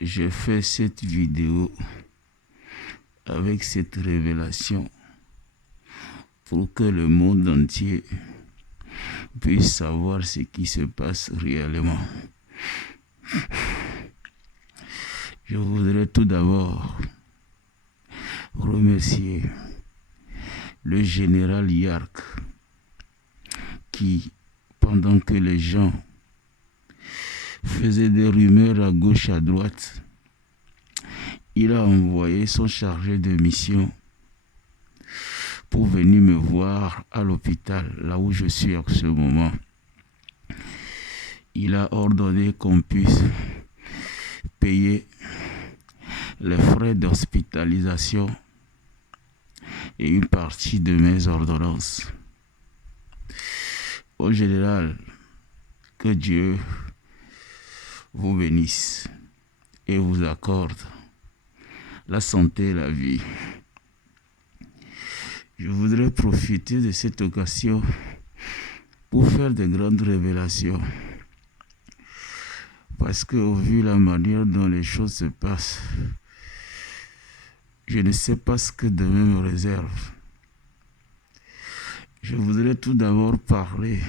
Je fais cette vidéo avec cette révélation pour que le monde entier puisse savoir ce qui se passe réellement. Je voudrais tout d'abord remercier le général Yark qui, pendant que les gens faisaient des rumeurs à gauche à droite, il a envoyé son chargé de mission pour venir me voir à l'hôpital, là où je suis en ce moment. Il a ordonné qu'on puisse payer les frais d'hospitalisation et une partie de mes ordonnances. Au général, que Dieu vous bénisse et vous accorde la santé et la vie. Je voudrais profiter de cette occasion pour faire de grandes révélations. Parce que, au vu de la manière dont les choses se passent, je ne sais pas ce que demain me réserve. Je voudrais tout d'abord parler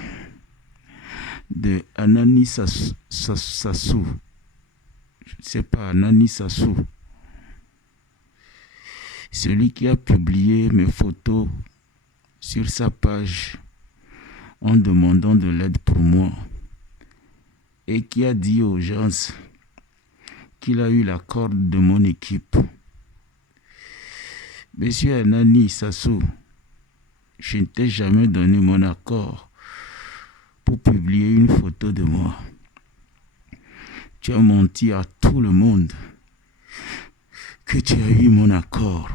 de Anani Sassou. Je ne sais pas, Anani Sassou. Celui qui a publié mes photos sur sa page en demandant de l'aide pour moi et qui a dit aux gens qu'il a eu l'accord de mon équipe. Monsieur Anani Sassou, je ne t'ai jamais donné mon accord pour publier une photo de moi. Tu as menti à tout le monde que tu as eu mon accord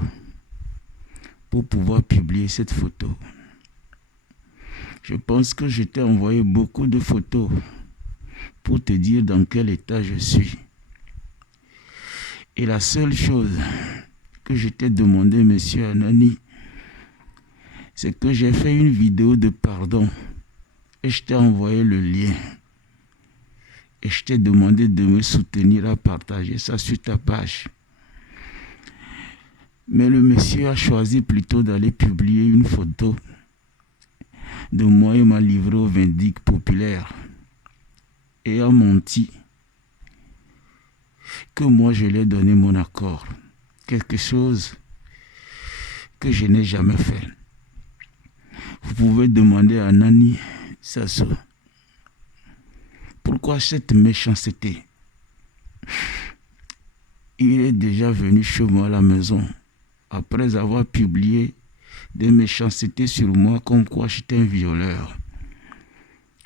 pour pouvoir publier cette photo. Je pense que je t'ai envoyé beaucoup de photos pour te dire dans quel état je suis. Et la seule chose que je t'ai demandé, monsieur Anani, c'est que j'ai fait une vidéo de pardon et je t'ai envoyé le lien. Et je t'ai demandé de me soutenir à partager ça sur ta page. Mais le monsieur a choisi plutôt d'aller publier une photo de moi et m'a livré au vindicte populaire et a menti que moi je lui ai donné mon accord. Quelque chose que je n'ai jamais fait. Vous pouvez demander à Anani Sassou pourquoi cette méchanceté. Il est déjà venu chez moi à la maison après avoir publié des méchancetés sur moi comme quoi j'étais un violeur.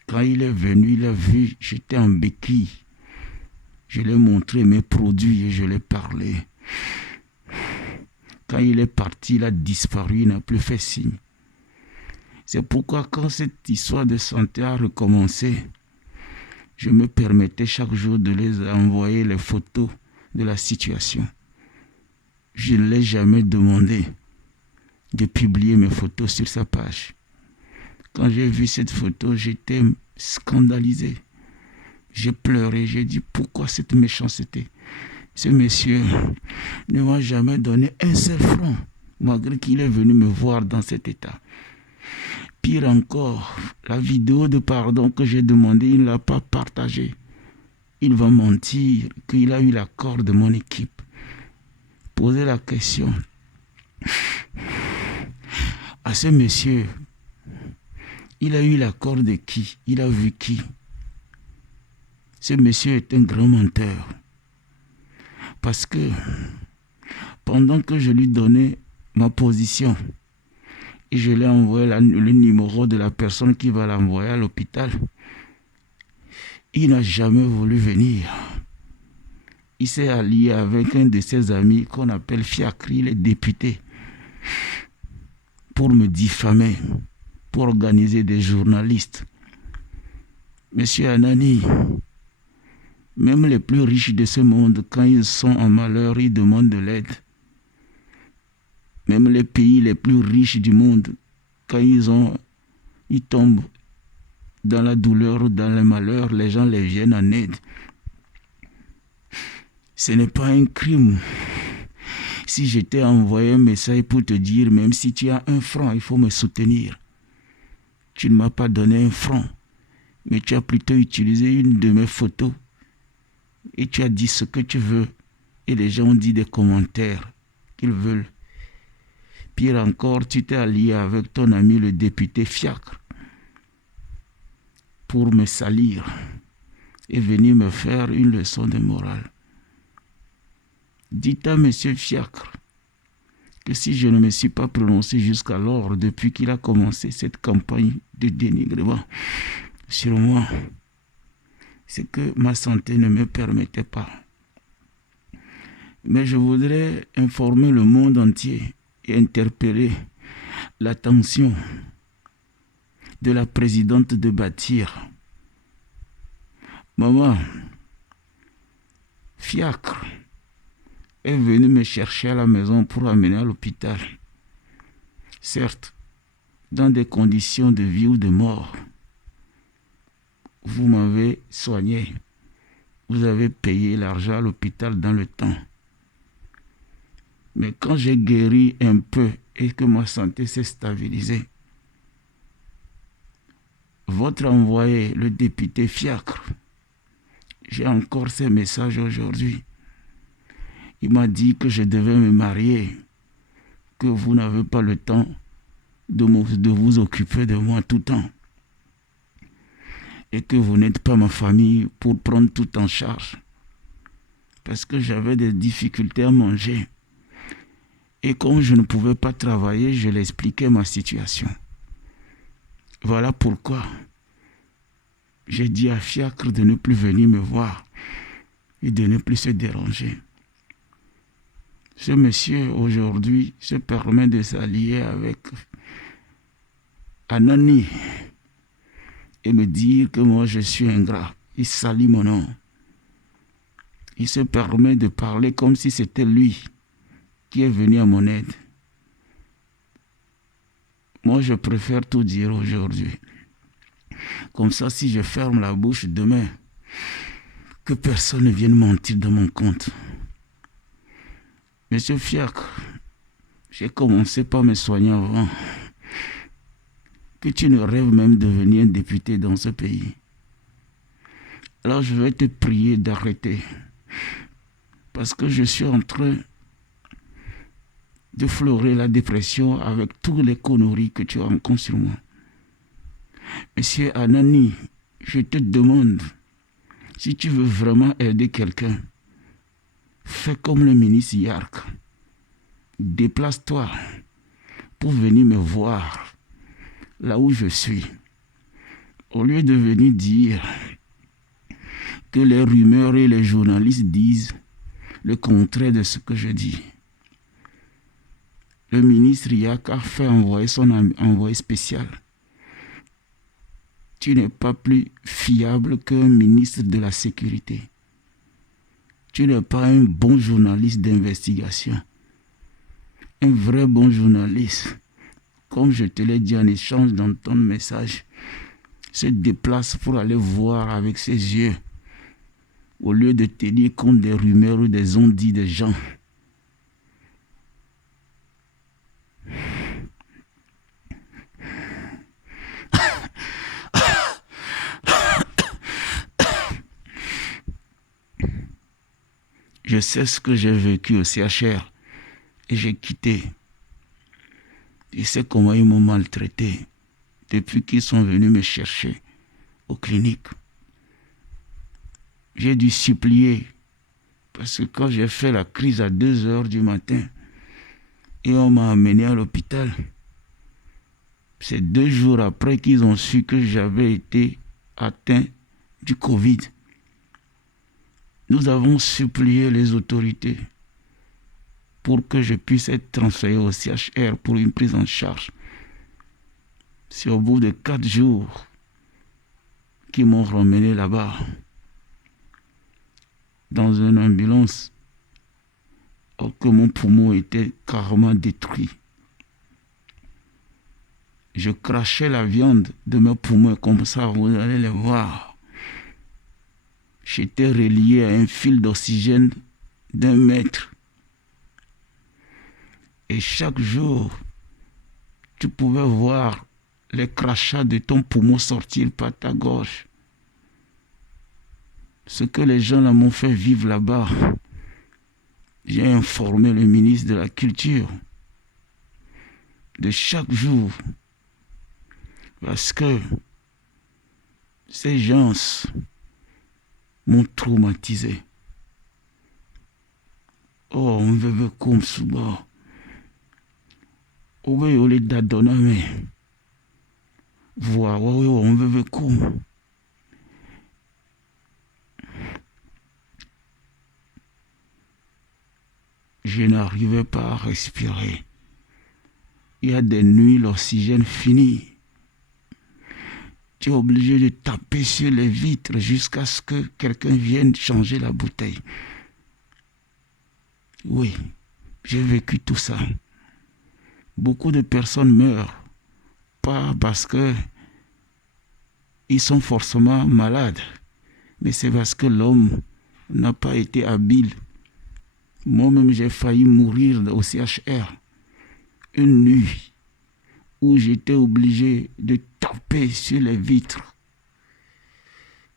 Quand il est venu, il a vu j'étais en béquille. Je lui ai montré mes produits et je lui ai parlé. Quand il est parti, il a disparu, il n'a plus fait signe. C'est pourquoi quand cette histoire de santé a recommencé, je me permettais chaque jour de les envoyer les photos de la situation. Je ne l'ai jamais demandé de publier mes photos sur sa page. Quand j'ai vu cette photo, j'étais scandalisé. J'ai pleuré, j'ai dit pourquoi cette méchanceté. Ce monsieur ne m'a jamais donné un seul franc, malgré qu'il est venu me voir dans cet état. Pire encore, la vidéo de pardon que j'ai demandé, il ne l'a pas partagée. Il va mentir qu'il a eu l'accord de mon équipe. Posez la question à ce monsieur. Il a eu l'accord de qui? Il a vu qui? Ce monsieur est un grand menteur. Parce que pendant que je lui donnais ma position et je lui ai envoyé le numéro de la personne qui va l'envoyer à l'hôpital, il n'a jamais voulu venir. Il s'est allié avec un de ses amis qu'on appelle Fiacri, le député, pour me diffamer, pour organiser des journalistes. Monsieur Anani, même les plus riches de ce monde, quand ils sont en malheur, ils demandent de l'aide. Même les pays les plus riches du monde, quand ils tombent dans la douleur ou dans le malheur, les gens les viennent en aide. Ce n'est pas un crime. Si je t'ai envoyé un message pour te dire, même si tu as 1 franc, il faut me soutenir. Tu ne m'as pas donné 1 franc, mais tu as plutôt utilisé une de mes photos et tu as dit ce que tu veux. Et les gens ont dit des commentaires qu'ils veulent. Pire encore, tu t'es allié avec ton ami le député Fiacre pour me salir et venir me faire une leçon de morale. Dites à M. Fiacre que si je ne me suis pas prononcé jusqu'alors, depuis qu'il a commencé cette campagne de dénigrement sur moi, c'est que ma santé ne me permettait pas. Mais je voudrais informer le monde entier et interpeller l'attention de la présidente de Bâtir. Maman, Fiacre est venu me chercher à la maison pour amener à l'hôpital. Certes, dans des conditions de vie ou de mort. Vous m'avez soigné. Vous avez payé l'argent à l'hôpital dans le temps. Mais quand j'ai guéri un peu et que ma santé s'est stabilisée, votre envoyé, le député Fiacre, j'ai encore ces messages aujourd'hui. Il m'a dit que je devais me marier, que vous n'avez pas le temps de vous occuper de moi tout le temps et que vous n'êtes pas ma famille pour prendre tout en charge parce que j'avais des difficultés à manger. Et comme je ne pouvais pas travailler, je lui expliquais ma situation. Voilà pourquoi j'ai dit à Fiacre de ne plus venir me voir et de ne plus se déranger. Ce monsieur, aujourd'hui, se permet de s'allier avec Anani et me dire que moi, je suis ingrat. Il salit mon nom. Il se permet de parler comme si c'était lui qui est venu à mon aide. Moi, je préfère tout dire aujourd'hui. Comme ça, si je ferme la bouche demain, que personne ne vienne mentir dans mon compte. Monsieur Fiacre, j'ai commencé par me soigner avant. Que tu ne rêves même de devenir un député dans ce pays. Alors je vais te prier d'arrêter. Parce que je suis en train de fleurer la dépression avec toutes les conneries que tu rencontres sur moi. Monsieur Anani, je te demande, si tu veux vraiment aider quelqu'un, fais comme le ministre Yark. Déplace-toi pour venir me voir là où je suis. Au lieu de venir dire que les rumeurs et les journalistes disent le contraire de ce que je dis. Le ministre Yak a fait envoyer son envoyé spécial. Tu n'es pas plus fiable qu'un ministre de la sécurité. Tu n'es pas un bon journaliste d'investigation. Un vrai bon journaliste, comme je te l'ai dit en échange dans ton message, se déplace pour aller voir avec ses yeux, au lieu de tenir compte des rumeurs ou des on-dit des gens. Je sais ce que j'ai vécu au CHR et j'ai quitté. Je sais comment ils m'ont maltraité depuis qu'ils sont venus me chercher aux cliniques. J'ai dû supplier parce que quand j'ai fait la crise à 2 heures du matin et on m'a amené à l'hôpital, c'est 2 jours après qu'ils ont su que j'avais été atteint du Covid. Nous avons supplié les autorités pour que je puisse être transféré au CHR pour une prise en charge. C'est au bout de 4 jours qu'ils m'ont ramené là-bas, dans une ambulance, alors que mon poumon était carrément détruit. Je crachais la viande de mes poumons, comme ça vous allez les voir. J'étais relié à un fil d'oxygène d'1 mètre. Et chaque jour, tu pouvais voir les crachats de ton poumon sortir par ta gorge. Ce que les gens là m'ont fait vivre là-bas, j'ai informé le ministre de la Culture de chaque jour. Parce que ces gens m'ont traumatisé. Oh, on veut comme souvent. On veut d'adonner. Voir, on veut comme. Je n'arrivais pas à respirer. Il y a des nuits, l'oxygène finit. Tu es obligé de taper sur les vitres jusqu'à ce que quelqu'un vienne changer la bouteille. Oui, j'ai vécu tout ça. Beaucoup de personnes meurent, pas parce que ils sont forcément malades, mais c'est parce que l'homme n'a pas été habile. Moi-même, j'ai failli mourir au CHR. Une nuit où j'étais obligé de taper sur les vitres,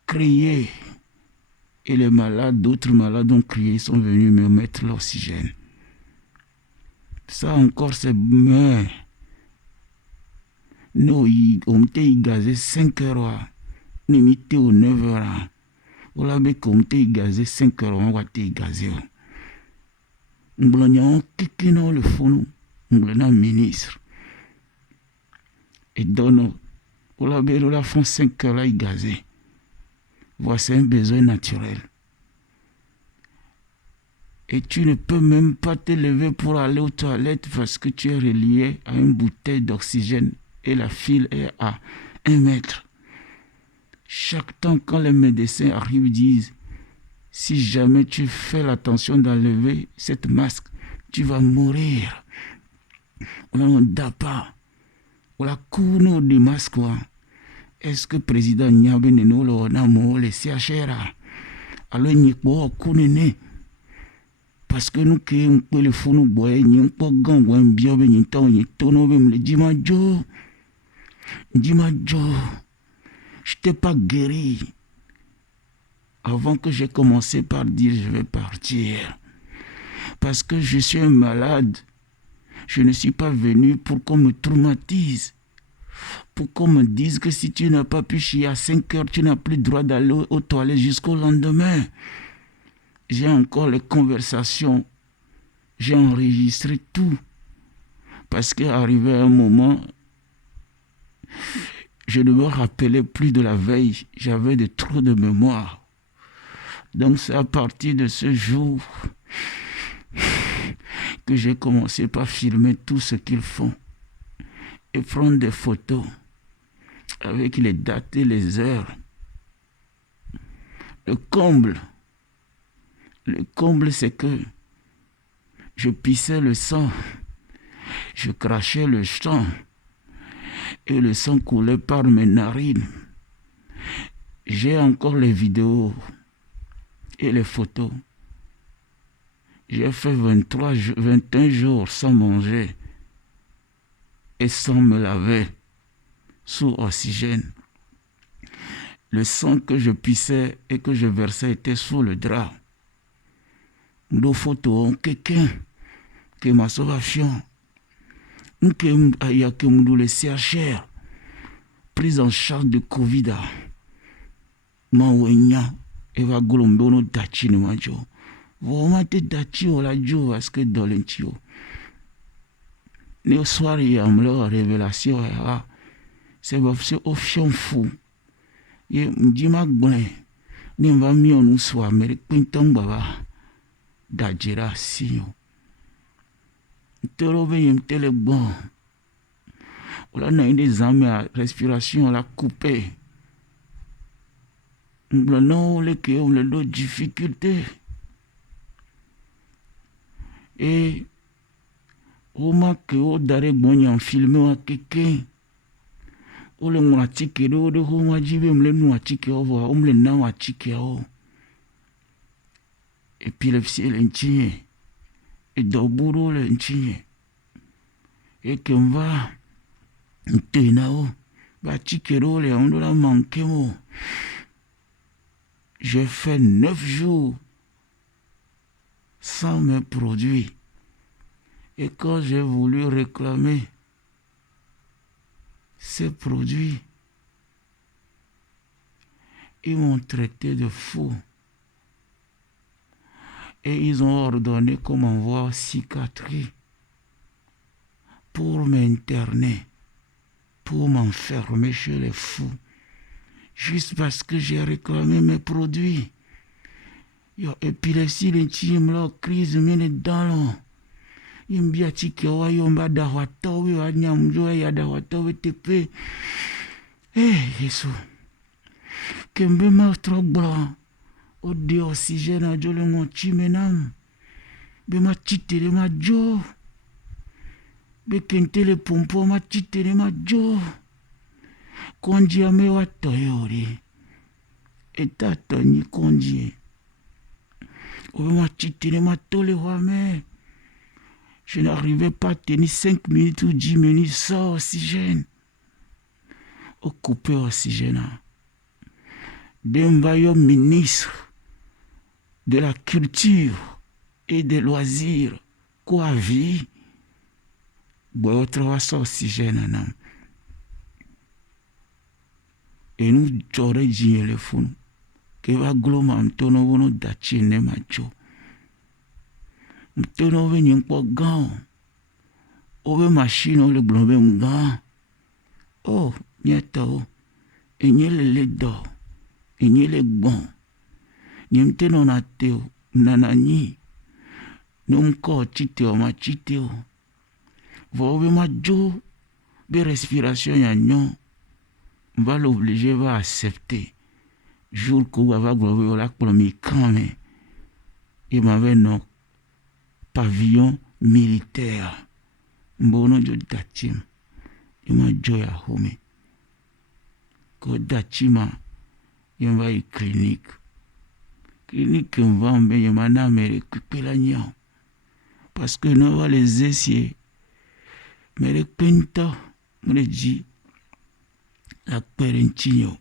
crier. Et les malades, d'autres malades ont crié, ils sont venus me mettre l'oxygène. Ça encore, c'est meurt. Nous, on m'était gazé 5 heures. On m'était au 9 heures. On l'avait compté gazé 5 heures. On va te gazé. On a quelqu'un dans le fond. On a un ministre. Et donc, on l'avait la fond 5 heures là, il gazé. Voici un besoin naturel. Et tu ne peux même pas te lever pour aller aux toilettes parce que tu es relié à une bouteille d'oxygène et la file est à 1 mètre. Chaque temps, quand les médecins arrivent, ils disent « Si jamais tu fais l'attention d'enlever cette masque, tu vas mourir. » On n'a pas. On a couru de masque. Est-ce que le président Nyabe Neno le CHR alors il n'y a pas de parce que nous qui on peut le fou nous boire ni pas gang ou un bio ni temps ni tono même le dimajo je t'ai pas guéri avant que j'ai commencé par dire je vais partir parce que je suis un malade. Je ne suis pas venu pour qu'on me traumatise, pour qu'on me dise que si tu n'as pas pu chier à 5 heures, tu n'as plus le droit d'aller aux toilettes jusqu'au lendemain. J'ai encore les conversations, j'ai enregistré tout, parce qu'arrivé à un moment, je ne me rappelais plus de la veille, j'avais de trop de mémoire. Donc c'est à partir de ce jour que j'ai commencé par filmer tout ce qu'ils font et prendre des photos avec les dates et les heures. Le comble, c'est que je pissais le sang, je crachais le sang et le sang coulait par mes narines. J'ai encore les vidéos et les photos. J'ai fait 21 jours sans manger et sans me laver sous oxygène. Le sang que je pissais et que je versais était sous le drap. Nos photos, quelqu'un qui m'a sauvation. Nous qui avons le CHR, prise en charge de Covid. Mawenya, Eva Golombono Dachi no majo. Vraiment te Dachi o la jo parce que dolentio. Ne soir il y a une révélation. C'est au fion fou. Et m'dima gwen. Ne va mi on soit Amérique pinton baba. Dajira si. Toro veille tele bon. On a des armes à respiration, on l'a coupé. Non, les qui ont les difficultés. Et au moins que au daré bon en filmé à quelqu'un. Au le moitié de au moitié me le moitié au voir, on le na moitié au. Epilepsie l'entinye. Et doburo l'entinye. Et que va tenao. Batikero le ondola mankemo. J'ai fait 9 jours sans mes produits. Et quand j'ai voulu réclamer ces produits, ils m'ont traité de fou. Et ils ont ordonné qu'on m'envoie en psychiatrie pour m'interner, pour m'enfermer chez les fous. Juste parce que j'ai réclamé mes produits. Et puis les silences, la crise, mais dans l'eau. Imbiati kewa yomba dawatowe wanyamjua ya dawatowe tepe. Yesu. Kembe ma trogla. O de oxygène a jole mon chimenam. Be ma chitere ma jo. Be kente le pompo ma chitere ma jo. Konji ame wa toyori. Eta toni konji. O be ma chitere ma tole wame. Je n'arrivais pas à tenir 5 minutes ou 10 minutes sans oxygène. Au coupé oxygène. Dembayo ministre de la culture et des loisirs. Quoi vie? Boyo trawa sans oxygène. Et nous, j'aurais dit le fou. Que va gloma m'tono vono dachi ne macho. M'tono veni n'po gan. Obe machine le glombe m'gan. Oh, nieto. Et nye le do. Et nye le bon. Nye m'teno na teo. Nanani. No m'ko chiteo ma chiteo. Vobe ma jo. Be respiration yanyon. Va l'obliger, va accepter. Jour qu'on va glombe la plombi quand même. Il m'avait non. Pavillon militaire. Mbono jo dachim. Ima joya home. Ko dachima. Yamba y clinique. Clinique mva mbe yamba na me récupérer la nyan. Parce que nous va les essayer. Mais les pinto. Me dit. La perentinho.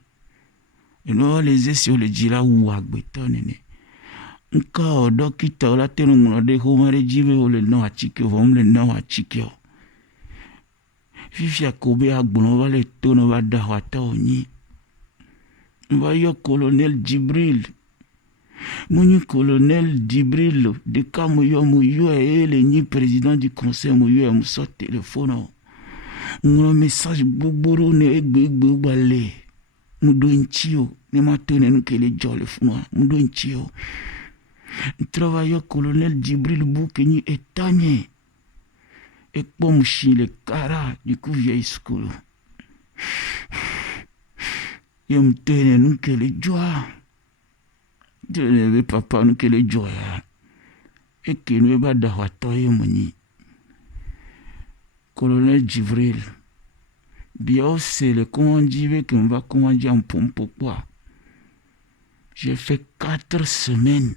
Et nous va les essayer le dit la ouak betonene. Nka odo kita ola tenu ngode homare jive ole no achike vomle no achike. Fifia kobe agbono vale tono va dawata oni. Mva yo colonel Djibril. Muni colonel Djibril de kamuyo muyo ele ni président du conseil muyo muso téléphone. Mon message boboro ne egbe bale. Mudo nchio ne matone nkele jole fuma mudo nchio. Travailleur colonel Djibril Boukeni est tagné. Et comme chez le cara du coup vieille school. Il me tenait nous que les joies. Je ne veux pas nous que les joies. Et que nous va d'awatoye moni. Colonel Djibril. Bien c'est le commandant qui me va commander en pompe quoi. J'ai fait 4 semaines.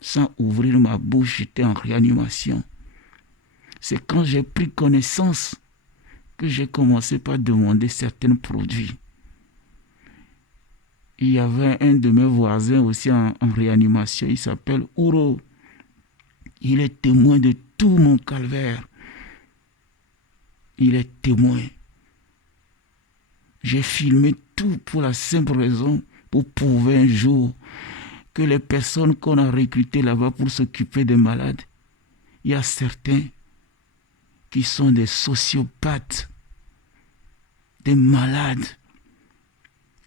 Sans ouvrir ma bouche, j'étais en réanimation. C'est quand j'ai pris connaissance que j'ai commencé par demander certains produits. Il y avait un de mes voisins aussi en réanimation, il s'appelle Ouro. Il est témoin de tout mon calvaire. Il est témoin. J'ai filmé tout pour la simple raison, pour prouver un jour que les personnes qu'on a recrutées là-bas pour s'occuper des malades, il y a certains qui sont des sociopathes, des malades.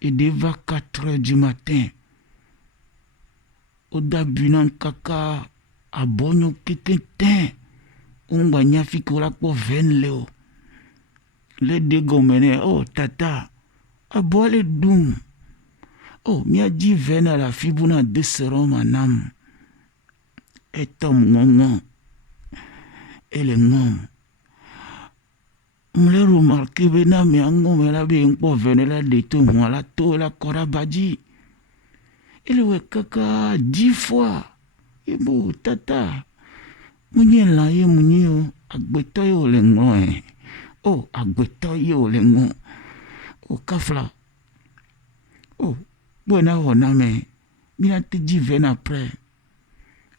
Et dès 4 heures du matin, au dabunan kaka, à bonyo keketin, on va nyafi kola ko ven leo. Les dégomene, oh tata, à boire les doum. Oh, mia dit ven à la fibuna de seron manam. Et tom ngongon. Et les ngom. On l'a remarqué, bena mi angom la be ngpo ven la de to moi la to la korabadi. Il ouais kaka 10 fois. Ebo tata. Munye la ye munye o. Agbeto yo le ngo eh. Oh, agbeto yo le ngo. Oh, kafla. Oh, buena hona me. Mina te dit 20 après.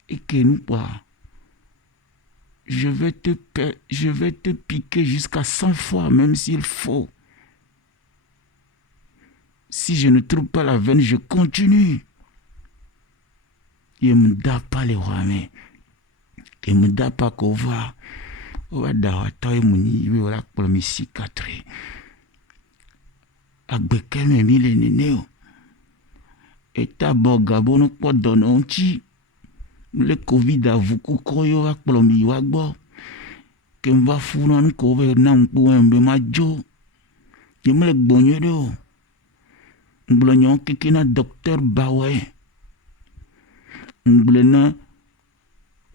Et que nous quoi. Je vais te piquer jusqu'à 100 fois, même s'il faut. Si je ne trouve pas la veine, je continue. Il me da pas les rois, mais il me da pas qu'on va. On va d'avoir taille moni, il va pour me cicatriser. Agbeke me mi le nénéo. Et ta bogabo no pas donner un petit. Le Covid a beaucoup koyo ak plomi wagbo que va funan ko ver nan ko embe majo yemle gbonyo do mblonyo kikina docteur bawe mblena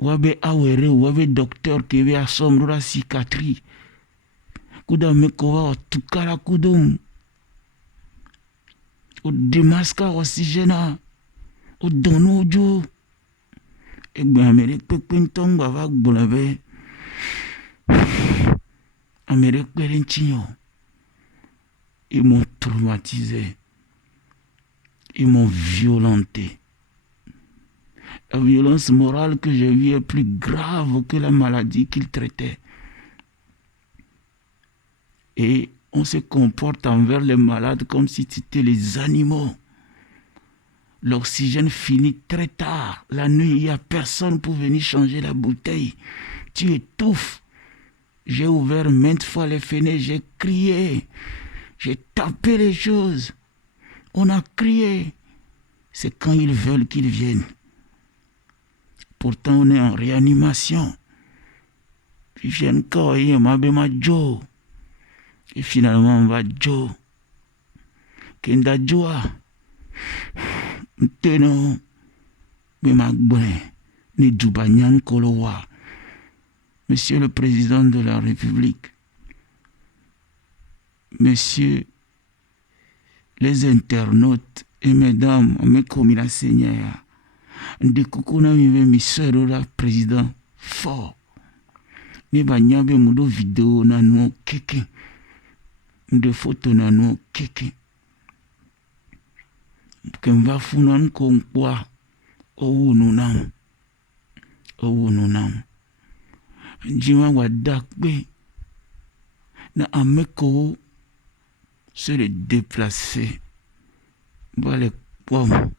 wabe awere wabe docteur ke be asomro la cicatrice kuda me ko wa tukara kudum o demaska oxygène o donojo Egbe Amérique Pepinton va gbolabe Amérique Perentinho. Ils m'ont traumatisé. Ils m'ont violenté. La violence morale que j'ai vue est plus grave que la maladie qu'ils traitaient. Et on se comporte envers les malades comme si c'était les animaux. L'oxygène finit très tard. La nuit, il n'y a personne pour venir changer la bouteille. Tu étouffes. J'ai ouvert maintes fois les fenêtres, j'ai crié. J'ai tapé les choses. On a crié. C'est quand ils veulent qu'ils viennent. Pourtant, on est en réanimation. Puis viennent quand il m'a Joe. Et finalement, on va Joe. Kenda Joa. Teno, Monsieur le Président de la République, Messieurs les internautes et mesdames, mes commis la Seigneur, de Kukuna mi soeur la président fort, ni banyabe mudo vidéo na no keke, de photo na no keke. Ken va funan kon kwa owu nunam jima wa dakbe na ameko se le déplacer va les pommes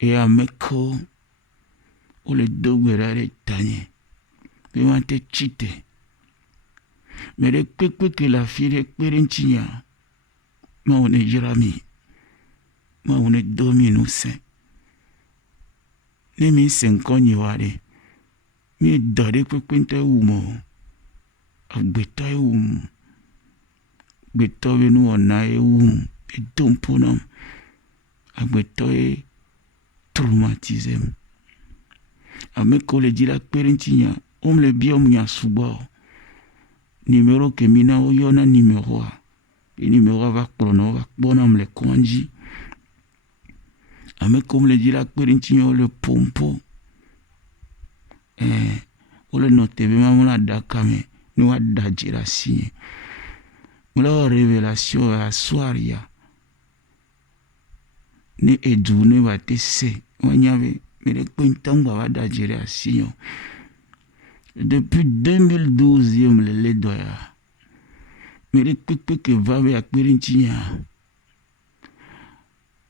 et ameko ou le dogwera le tanye mais on te chite mais le que la fille est perentia. Ma on est Jérémie. Ma on est Dominus. Ne mi 5 ans y wale. Mi dare kwente umo. Agbeta Beto venu ona et domponam. Agbeta traumatisé. Ameko le dit la perentinya. Le bien m'a suba. Numéro que mina oyona numéro a. Et numéro va prono va bonam le konji. Ame comme le dit la perintino le pompo. O le note be mamula dakame nous a dajira signé. La révélation à soiria. Ne edune va te se. Wanyave mais le pintam va dajira signé. Depuis 2012 il me le doya. Mais les que va avec la périntinia.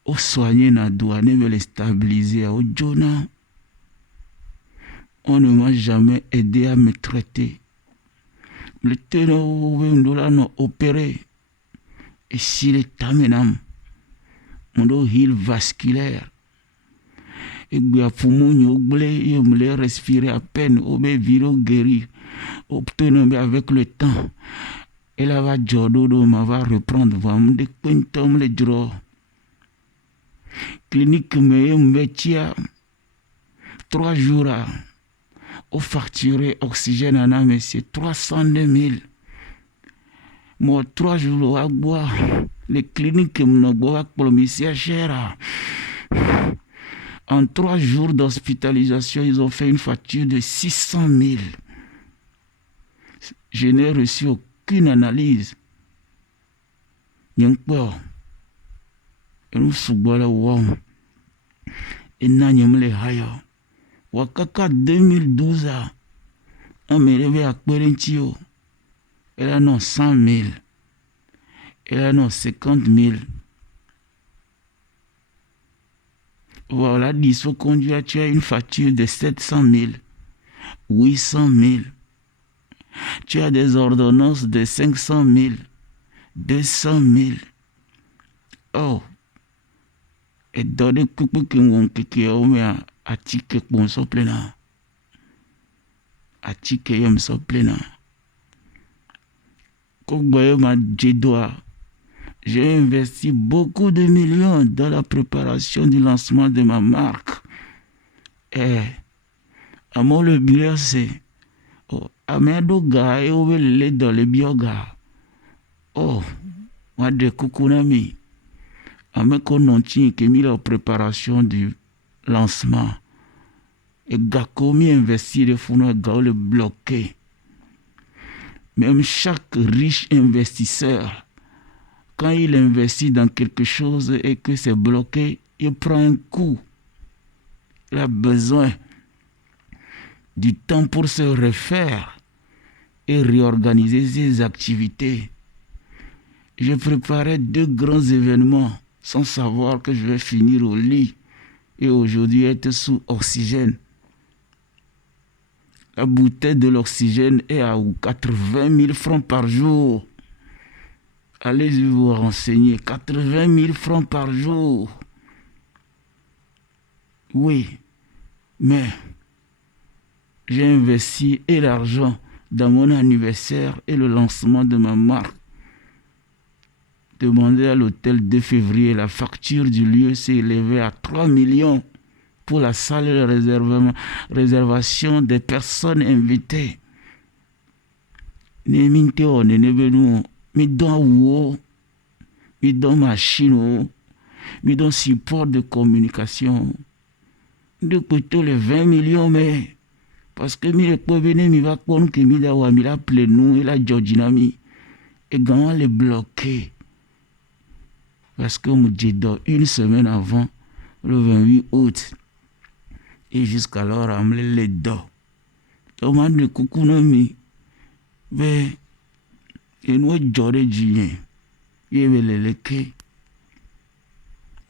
Au soigner na douane veut les stabiliser au Jonah. On ne m'a jamais aidé à me traiter. Le ténor nous opéré. Et s'il est amenam, mon dos heal vasculaire. Et bien pour mon oublié, il me respirer à peine, au viro guéri, obtenir avec le temps. Et là va Jododo va reprendre vraiment des quintom les dro. Clinique me métier 3 jours au facturé oxygène à mais c'est 302 000. Moi 3 jours à boire les cliniques me boire pour le monsieur cher. En 3 jours d'hospitalisation, ils ont fait une facture de 600 000. Je n'ai reçu aucune analyse. Nyankpo. Et nous sommes là, wow. Et nous les hayo. Wakaka 2012 on me réveille à Querentio. Elle a non 100 000. Elle a non 50 000. Voilà, disons conduit, tu as une facture de 700 000, 800 000. Tu as des ordonnances de 500 000, 200 000. Oh, et donner coucou qui m'ont kické au mea a ticket pour so plena. A ticket yom so plena. Kogboye ma djedoa. J'ai investi beaucoup de millions dans la préparation du lancement de ma marque. Et à mon le bilan c'est à mes doga et au lait dans les biogas. Oh, moi de kukunami. À mes kononti qui mis la préparation du lancement. Et gakomi investi de fonds et gao le bloqué. Même chaque riche investisseur, quand il investit dans quelque chose et que c'est bloqué, il prend un coup. Il a besoin du temps pour se refaire et réorganiser ses activités. Je préparais 2 grands événements sans savoir que je vais finir au lit et aujourd'hui être sous oxygène. La bouteille de l'oxygène est à 80 000 francs par jour. Allez vous renseigner, 80 000 francs par jour. Oui, mais j'ai investi et l'argent dans mon anniversaire et le lancement de ma marque. Demandé à l'hôtel 2 février, la facture du lieu s'est élevée à 3 millions pour la salle de réservation des personnes invitées. Mi don machine, mi don support de communication. De plutôt les 20 millions, mais parce que mi le venir mi va prendre que mi da wa mi la plenou et la Georginami et comment les bloquer parce que mon Dieu, 1 semaine avant le 28 août et jusqu'alors on les dort. Comment de coucou mi mais et nous j'aurais dit il y avait les quais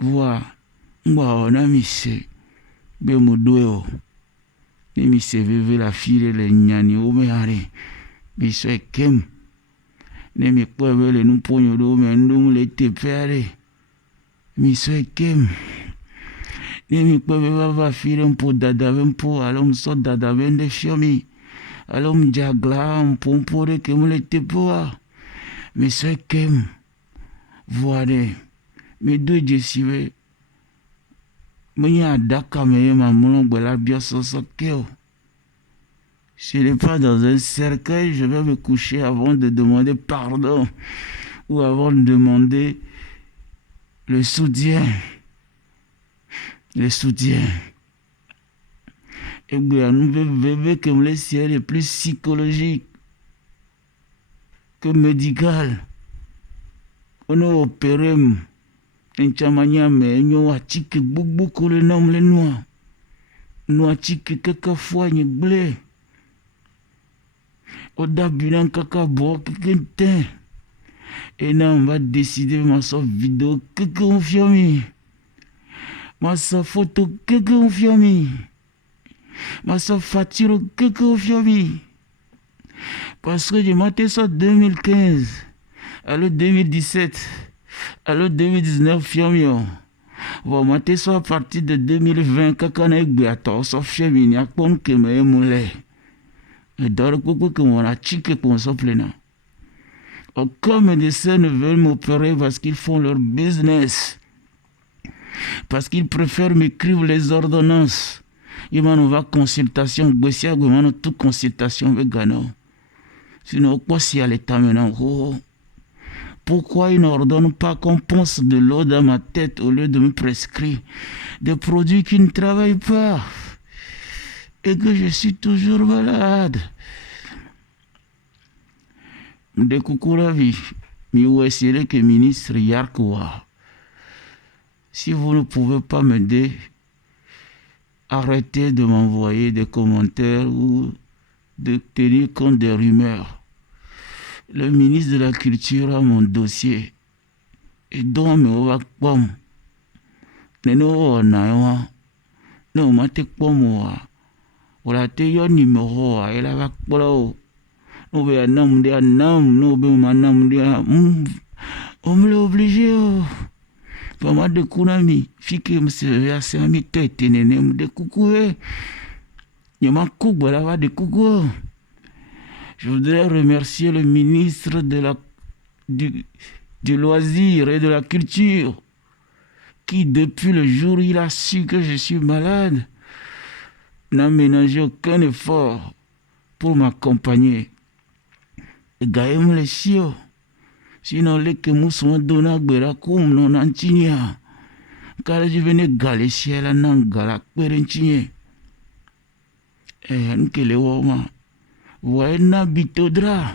voir moi on a mis c'est ben mon doigt et mi se veve la fille les nyani o me are mi so kem ne mi po vele nu ponyo do me ndum le te pere mi so kem ne mi po veve va fille un po dada un po alom so dada vende fiomi alom jagla un po de que me le te poa mi so kem voade mi do jesiwe ce n'est pas dans un cercueil, je vais me coucher avant de demander pardon ou avant de demander le soutien. Le soutien. Et bien, nous vivons comme le ciel est plus psychologique que médical. On a opéré. Enchamanya me nyo achike gbogbo ko le nom le noa no achike kaka fois ni blé oda bilan kaka bo kente et là on va décider ma so vidéo que confirmer ma so photo que confirmer ma so facture que confirmer parce que je m'étais ça 2015 alors 2017 alors 2019 fiamio bon moi t'es soit à partir de 2020 kakana egbe ato so fiami ni akpon ke me mule et dor koko que mon a chique qu'on so plena aucun médecin ne veut m'opérer parce qu'ils font leur business parce qu'ils préfèrent m'écrire les ordonnances ils m'en va consultation gbesia gomano toute consultation vegano sinon quoi si à l'état maintenant Pourquoi il n'ordonne pas qu'on ponce de l'eau dans ma tête au lieu de me prescrire des produits qui ne travaillent pas et que je suis toujours malade? De coucou la vie, mi ouessile que ministre Yarkoua. Si vous ne pouvez pas m'aider, arrêtez de m'envoyer des commentaires ou de tenir compte des rumeurs. Le ministre de la Culture a mon dossier. Et donc, me va comme. Neno na no mate comme wala te yo numéro a ela va kpolo. No be anam de anam, no be manam de on me l'a obligé. Pas mal de kunami, fike me se assez ami tete nene me de coucou. Yama coucou la va de coucou. Je voudrais remercier le ministre du loisir et de la culture qui, depuis le jour où il a su que je suis malade, n'a ménagé aucun effort pour m'accompagner. Et gaïm les chiots, sinon les que mousson donna gberakoum non antinia, car je venais galer ciel nan galak perentinye. Et nkele woma, voyez na bitodra,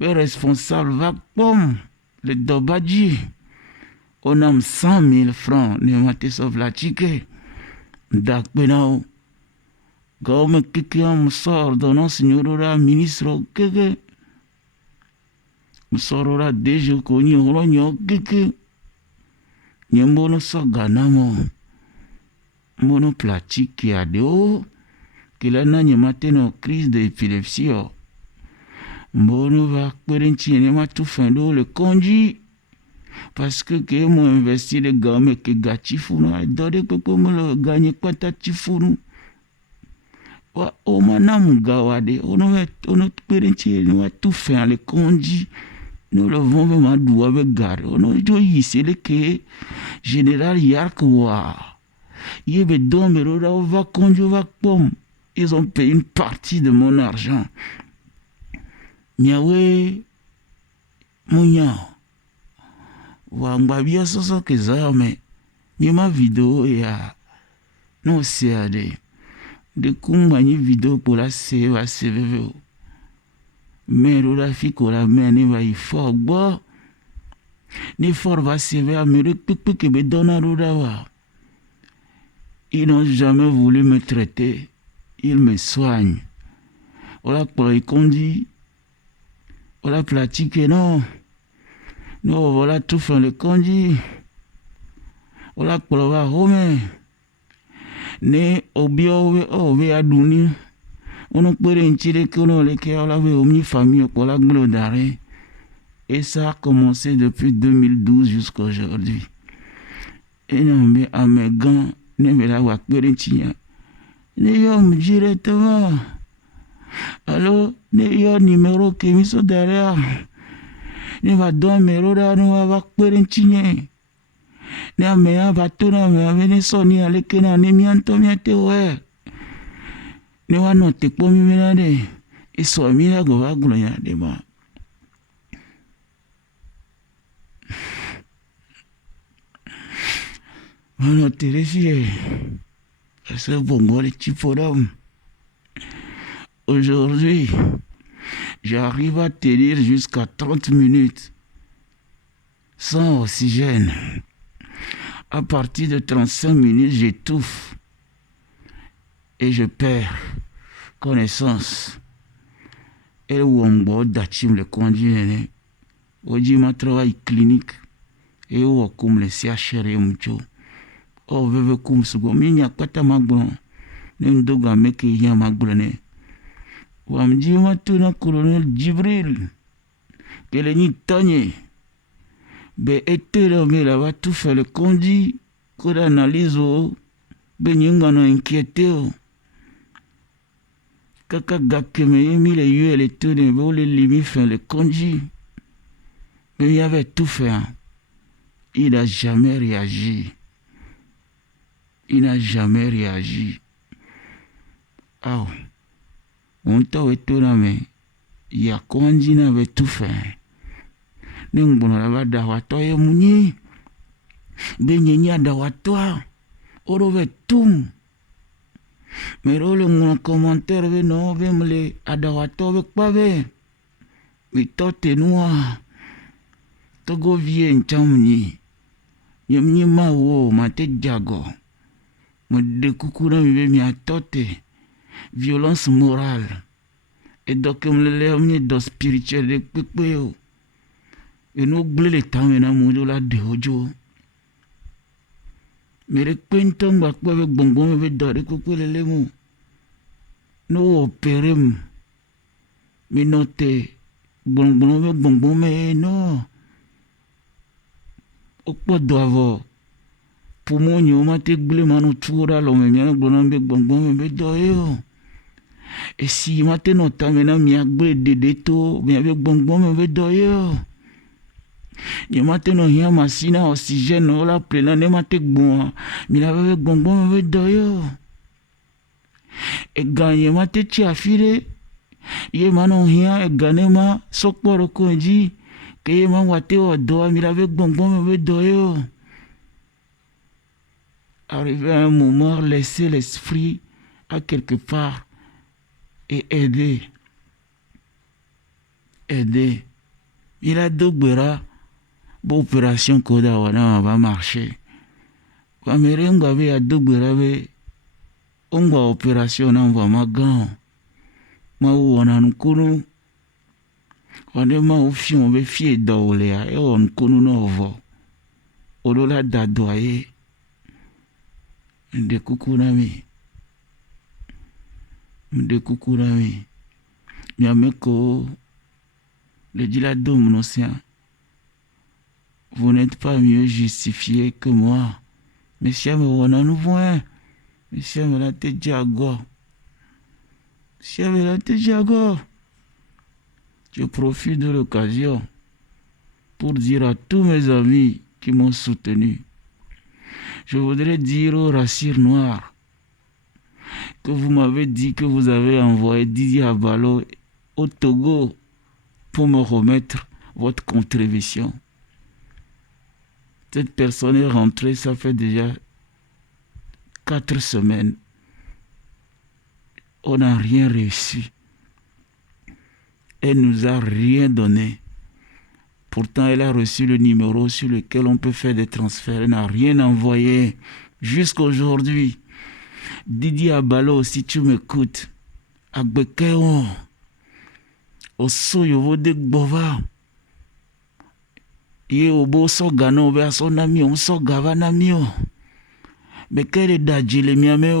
le responsable va comme le dobadji. On a 100 000 francs, ne mate sauf la chique. Dak benao. Comme quelqu'un me sort dans un signora ministre keke. Me sorora déjà connu ronyo keke. Nyembono so ganamo. Mono platique a deo. Que la nanye mate no crise d'épilepsie. Mbono va kperenti ne ma tout fin d'eau le conduit. Parce que moi investi les gars mais que gatifounou a donné que comme le gagner quoi ta tifounou wa o manam gawade on a perenti nous a tout fait les conduits nous le vont vraiment doit avec garde on a dit c'est le que général Yarkoua il veut dormir là on va conduire va pomme ils ont payé une partie de mon argent Niawe Mounia Wangabia soso kezame ni ma vidéo ya no seade de kumbanyi vidéo pour la seva seveve mais la fiko la mene va y fort bo ni fort va seve à me pique que be donna wa ils n'ont jamais voulu me traiter ils me soignent on la pour y conduit on la pratique non. Nous voilà tout fait le conduit. Voilà pour le voir Romain. Ne obio obe aduni. On peut retirer que l'on les cœurs la une famille pour la glodare. Et ça a commencé depuis 2012 jusqu'à aujourd'hui. Et non mais à mes gants ne me la voit que retirer. Ne yom directement. Alors ne yom numéro qui mis sur derrière. Ne va dormir là nous va kperentinye ne amea va tona me avene soni aleke na ne mianto miate we ne wa no te kpomi mena de iso mi la go va glonya de ba ono te refie c'est bon les tipodam aujourd'hui. J'arrive à tenir jusqu'à 30 minutes sans oxygène. À partir de 35 minutes, j'étouffe et je perds connaissance. Et où d'achim le conduit, aujourd'hui, mon travail clinique et où comme le CHR mucho. Oh, veuve comme ce gomme, il n'y a pas de magbon. N'endoga meke y a magbonné. Wamdi matuna colonel Jibril que le ni tanye be etero me la va tout faire le conduit qu'on analyse be nyinga no inquiété kaka gakke me mi les yeux les tourner be les limi faire le conduit mais il avait tout fait il n'a jamais réagi ah on t'a étonné mais il y a conduit n'avait tout fait Nengbono la ba dawato ye munyi. Benyenya dawato. Orove tum. Mais le mon commentaire ve non ve mle adawato ve pas ve. Mi tote noa. Togo vie nchamni. Yemni ma wo ma te jago. Me de kukuna mi ve mi atote. Violence morale. Et donc me le mi do spirituel de pepe. Et nous oublions le temps maintenant mon la de ojo. Mais les pentons va quoi avec bonbon avec doré coco les mots. Nous opérons. Mais noté bonbon avec bonbon mais non. Au quoi doivent pour moi nous maté blé manu toura l'homme mais nous bonbon avec bonbon avec doré. Et si maté notre maintenant mi a blé de to mais avec bonbon avec doré. Il m'a tenu rien machine à oxygène ou la pleine ne m'a tenu bon mais il avait bonbon avec d'ailleurs et gagné m'a tenu à filer il m'a non rien et gagné m'a sokpo le conji que il m'a watté au doigt mais il avait bonbon avec d'ailleurs arrivé à un moment laisser l'esprit à quelque part et aider il a doublé bon opération Koda wana va marcher. Quand merengue avait à double on va opération on va magan. Ma ou on a un kono. On est ma ou fi on veut fier d'olea et on kono no va. Olola dadoye. De kukunami. Miameko le dit la dôme l'océan. Vous n'êtes pas mieux justifié que moi. Monsieur, mais on a nous voit. Monsieur, mais la tête jago. Monsieur, mais la tête jago. Je profite de l'occasion pour dire à tous mes amis qui m'ont soutenu. Je voudrais dire aux racistes noirs que vous m'avez dit que vous avez envoyé Didier Abalo au Togo pour me remettre votre contribution. Cette personne est rentrée, ça fait déjà 4 semaines. On n'a rien reçu. Elle nous a rien donné. Pourtant, elle a reçu le numéro sur lequel on peut faire des transferts. Elle n'a rien envoyé jusqu'à aujourd'hui. Didier Abalo, si tu m'écoutes, Agbekeo, Osoyovo de Gbova. Ye obo so gano be aso nami on so gava nami o be kere dajile miame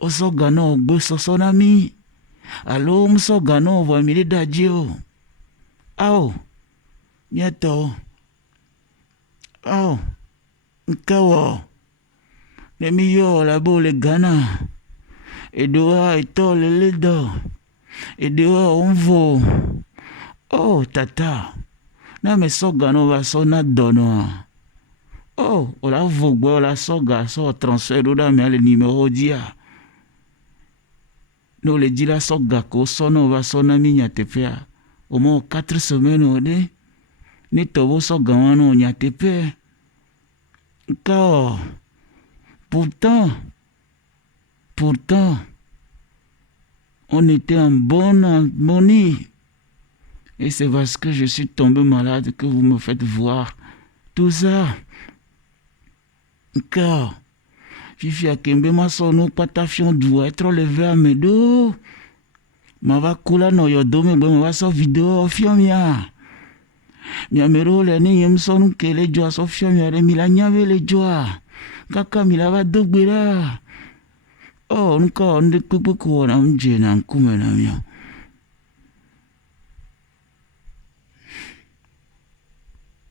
o so gano ogbe so nami alo so gano vo mi daji o ao mieto ao nkawo ne mi yo la bo le gana edoa eto le ledo edoa onvo oh tata na me soga no va sona dono. Oh, on la vogue, la soga, so transfert da me le numéro dia. No le dit la soga ko sono va sona minya tepea. Au moins 4 semaines au dé. Ni tobo soga wano nya tepe. Ka pourtant on était en bonne harmonie. Et c'est parce que je suis tombé malade que vous me faites voir tout ça. Car, Fifi a kembe ma sono patafion doit être levé à mes dos. Ma va kula no yodo me va so vidéo fiomia. Mia mero le ni yem sonu kele joa so fiomia de milanya le joa. Kaka mila va dogbera. Oh, nko onde kuku ko na mje na nkume na mio.